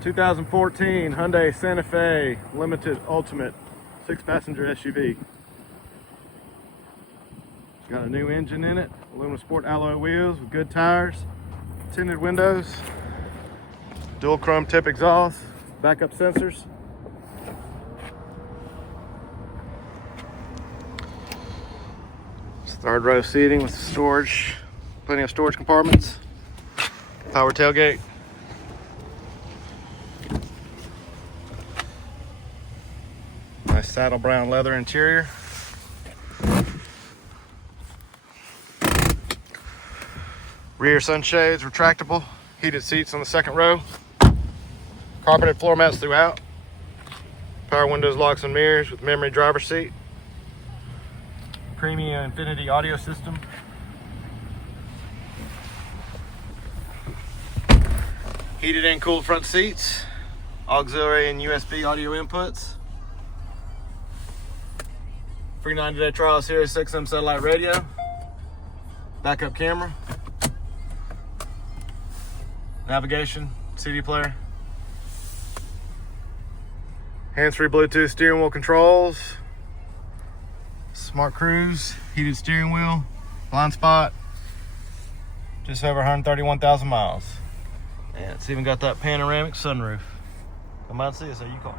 2014 Hyundai Santa Fe Limited Ultimate 6-passenger SUV. Got a new engine in it, aluminum sport alloy wheels with good tires, tinted windows, dual chrome tip exhaust, backup sensors. It's third row seating with storage, plenty of storage compartments, power tailgate. Nice saddle brown leather interior. Rear sunshades, retractable, heated seats on the second row, carpeted floor mats throughout, power windows, locks and mirrors with memory driver seat, premium infinity audio system, heated and cooled front seats, auxiliary and USB audio inputs, free 90-day trial Sirius XM satellite radio, backup camera, navigation, CD player, hands-free Bluetooth steering wheel controls, smart cruise, heated steering wheel, blind spot, just over 131,000 miles. And it's even got that panoramic sunroof. Come by and see us at U-Cars.